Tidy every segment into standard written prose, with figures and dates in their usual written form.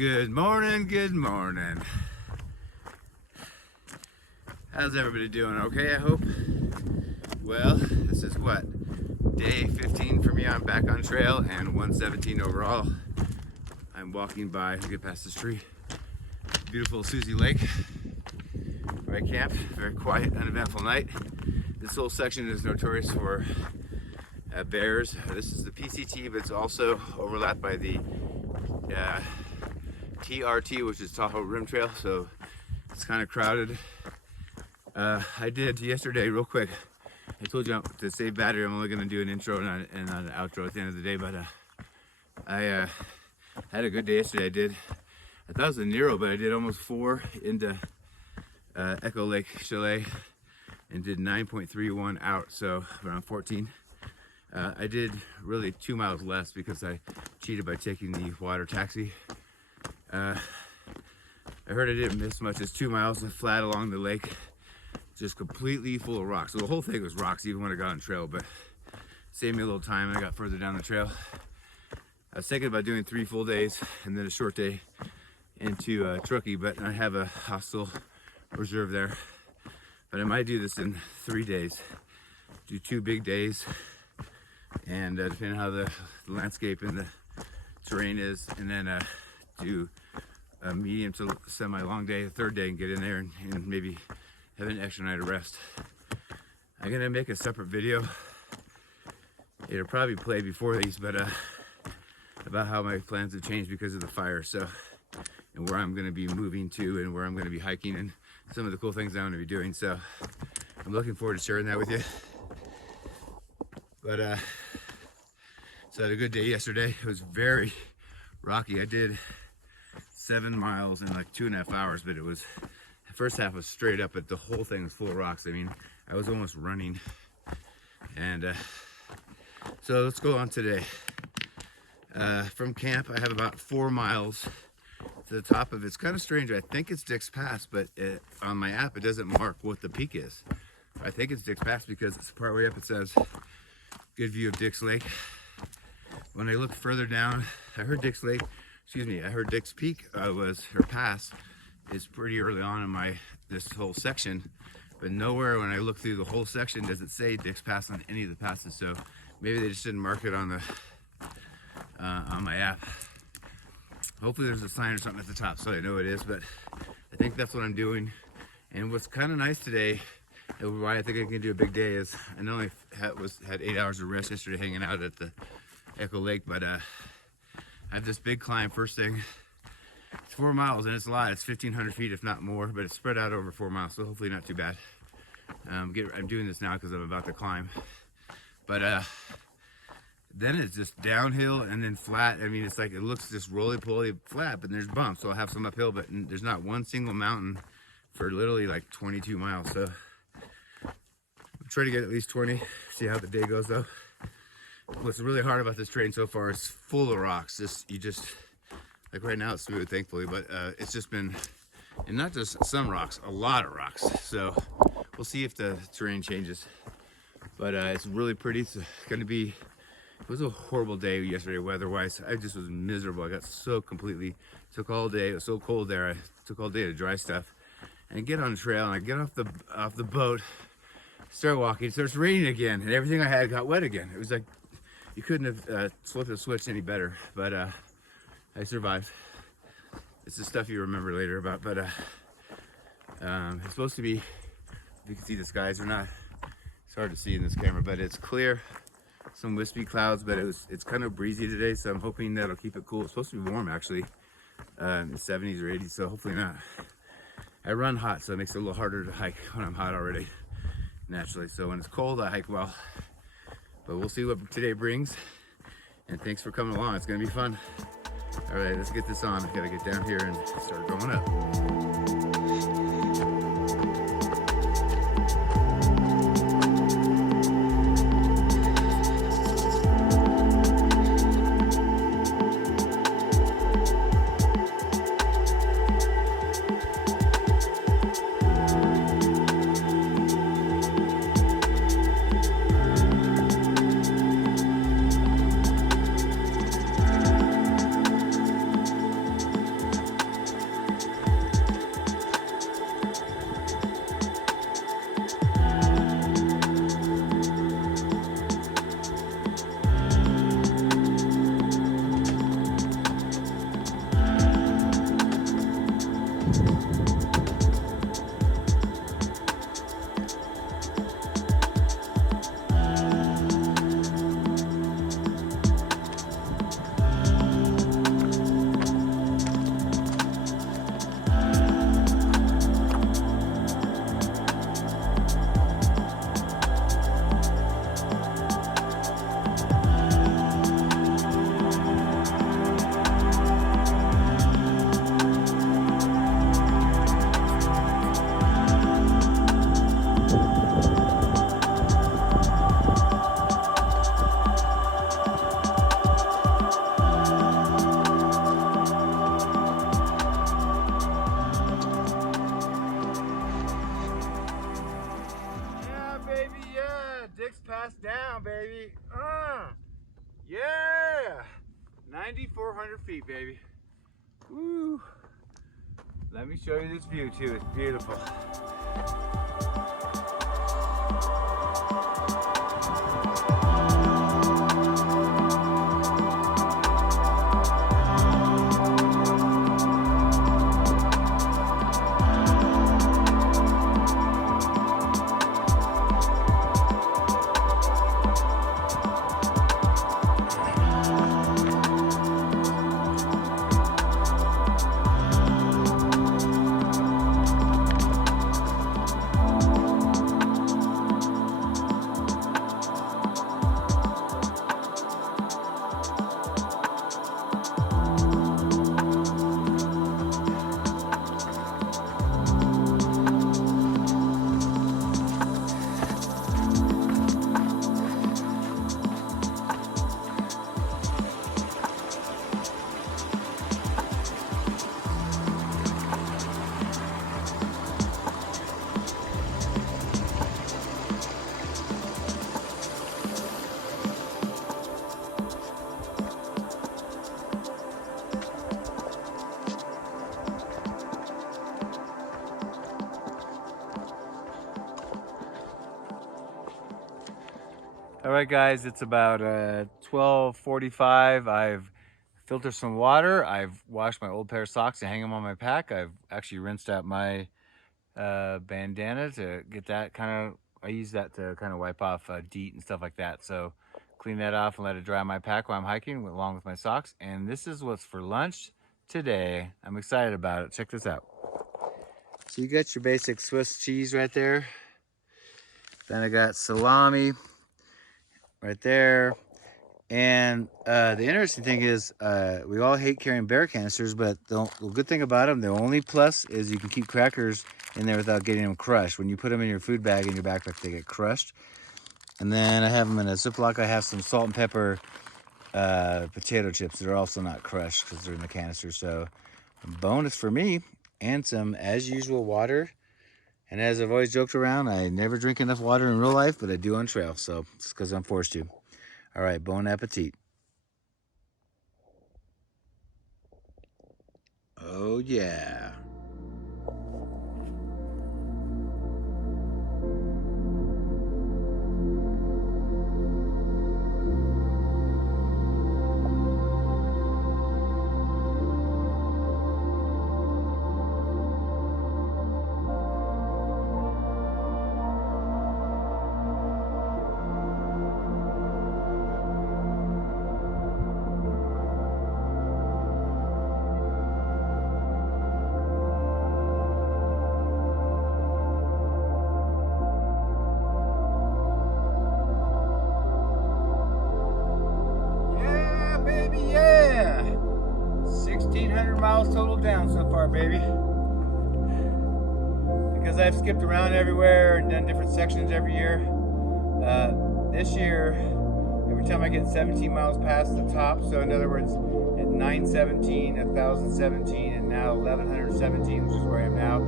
Good morning, good morning. How's everybody doing? Okay, I hope? Well, this is what? Day 15 for me. I'm back on trail and 117 overall. I'm walking by, I'll get past this tree. Beautiful Susie Lake, where I camp. Very quiet, uneventful night. This whole section is notorious for bears. This is the PCT, but it's also overlapped by the TRT, which is Tahoe Rim Trail, so it's kind of crowded. I did yesterday, real quick, I told you to save battery, I'm only going to do an intro and an outro at the end of the day, but I had a good day yesterday. I thought it was a Nero, but I did almost 4 into Echo Lake Chalet and did 9.31 out, so around 14. I did really 2 miles less because I cheated by taking the water taxi. I heard I didn't miss much. It's 2 miles flat along the lake, just completely full of rocks. So the whole thing was rocks even when I got on trail, but saved me a little time and I got further down the trail. I was thinking about doing 3 full days and then a short day into Truckee, but I have a hostel reserve there. But I might do this in 3 days. Do 2 big days, and depending on how the landscape and the terrain is, and then do a medium to semi-long day, a 3rd day, and get in there and maybe have an extra night of rest. I'm gonna make a separate video. It'll probably play before these, but about how my plans have changed because of the fire, so, and where I'm gonna be moving to and where I'm gonna be hiking and some of the cool things I'm gonna be doing. So I'm looking forward to sharing that with you. But so I had a good day yesterday. It was very rocky. I did 7 miles in like 2.5 hours, but it was, the first half was straight up, but the whole thing was full of rocks. I mean, I was almost running. And so let's go on today. From camp, I have about 4 miles to the top of it. It's kind of strange. I think it's Dick's Pass, but on my app, it doesn't mark what the peak is. I think it's Dick's Pass because it's part way up. It says good view of Dick's Lake. When I look further down, I heard Dick's Lake, I heard Dick's Peak pass is pretty early on in this whole section, but nowhere when I look through the whole section does it say Dick's Pass on any of the passes. So maybe they just didn't mark it on my app. Hopefully there's a sign or something at the top so I know it is, but I think that's what I'm doing. And what's kind of nice today, and why I think I can do a big day, is I not only had 8 hours of rest yesterday hanging out at the Echo Lake, but I have this big climb first thing. It's 4 miles and it's a lot. It's 1,500 feet, if not more, but it's spread out over 4 miles, so hopefully not too bad. I'm doing this now because I'm about to climb. But then it's just downhill and then flat. I mean, it's like, it looks just roly-poly flat, but there's bumps, so I'll have some uphill, but there's not one single mountain for literally like 22 miles. So I'm trying to get at least 20, see how the day goes though. What's really hard about this terrain so far is full of rocks. Like right now it's smooth, thankfully, but it's just been, and not just some rocks, a lot of rocks. So we'll see if the terrain changes. But it's really pretty. It's gonna be, it was a horrible day yesterday weather-wise. I just was miserable. I got so completely, took all day, it was so cold there, I took all day to dry stuff. And I get on the trail and I get off the boat, start walking, it starts raining again, and everything I had got wet again. It was like, you couldn't have flipped a switch any better, but I survived. It's the stuff you remember later about, but it's supposed to be, if you can see the skies or not, it's hard to see in this camera, but it's clear, some wispy clouds, but it's kind of breezy today, so I'm hoping that'll keep it cool. It's supposed to be warm actually, in the 70s or 80s, so hopefully not. I run hot, so it makes it a little harder to hike when I'm hot already, naturally. So when it's cold, I hike well. But we'll see what today brings. And thanks for coming along. It's gonna be fun. All right, let's get this on. I gotta get down here and start going up. baby. Yeah! 9,400 feet, baby. Woo! Let me show you this view too. It's beautiful. All right, guys, it's about 12:45. I've filtered some water. I've washed my old pair of socks to hang them on my pack. I've actually rinsed out my bandana to get that I use that to kind of wipe off DEET and stuff like that. So clean that off and let it dry on my pack while I'm hiking along with my socks. And this is what's for lunch today. I'm excited about it. Check this out. So you got your basic Swiss cheese right there. Then I got salami right there. And the interesting thing is we all hate carrying bear canisters, but the good thing about them, the only plus is you can keep crackers in there without getting them crushed. When you put them in your food bag in your backpack, they get crushed. And then I have them in a Ziploc. I have some salt and pepper potato chips that are also not crushed because they're in the canister. So a bonus for me, and some, as usual, water. And as I've always joked around, I never drink enough water in real life, but I do on trail. So it's because I'm forced to. All right, bon appetit. Oh, yeah. Yeah, 1,600 miles total down so far, baby. Because I've skipped around everywhere and done different sections every year. This year, every time I get 17 miles past the top, so in other words, at 917, 1,017, and now 1,117, which is where I am now,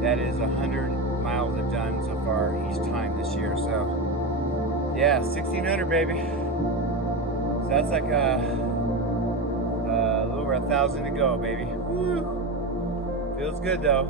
that is 100 miles I've done so far each time this year. So, yeah, 1,600, baby. So that's like a little over 1,000 to go, baby. Woo. Feels good though.